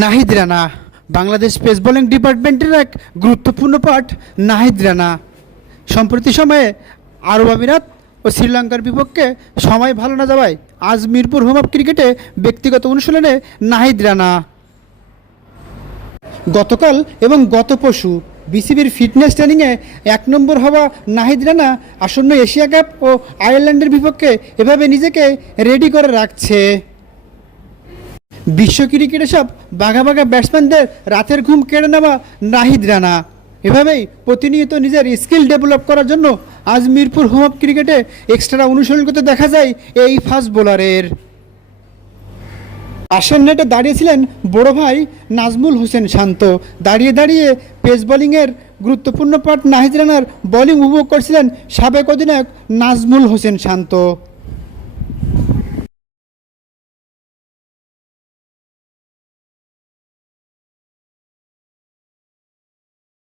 Nahid Rana Bangladesh pace bowling ডিপার্টমেন্টের এক গুরুত্বপূর্ণ পার্ট নাহিদ রানা সম্প্রতি সময়ে আরব আমিরাত ও শ্রীলঙ্কার বিপক্ষে সময় ভালো না যাওয়ায় আজ মিরপুর হোম অফ ক্রিকেটে ব্যক্তিগত অনুশীলনে নাহিদ রানা। গতকাল এবং গত পরশু বিসিবির ফিটনেস ট্রেনিংয়ে ১ নম্বর হওয়া নাহিদ রানা আসন্ন এশিয়া কাপ ও আয়ারল্যান্ডের বিপক্ষে এভাবে নিজেকে রেডি করে রাখছে। বিশ্ব ক্রিকেটে সব বাঘা বাঘা ব্যাটসম্যানদের রাতের ঘুম কেড়ে নেওয়া নাহিদ রানা এভাবেই প্রতিনিয়ত নিজের স্কিল ডেভেলপ করার জন্য আজ মিরপুর হোম অফ ক্রিকেটে এক্সট্রা অনুশীলন করতে দেখা যায় এই ফাস্ট বোলারের। পাশের নেটে দাঁড়িয়েছিলেন বড় ভাই নাজমুল হোসেন শান্ত। দাঁড়িয়ে দাঁড়িয়ে পেস বোলিংয়ের গুরুত্বপূর্ণ পার্ট নাহিদ রানার বোলিং উপভোগ করছিলেন সাবেক অধিনায়ক নাজমুল হোসেন শান্ত।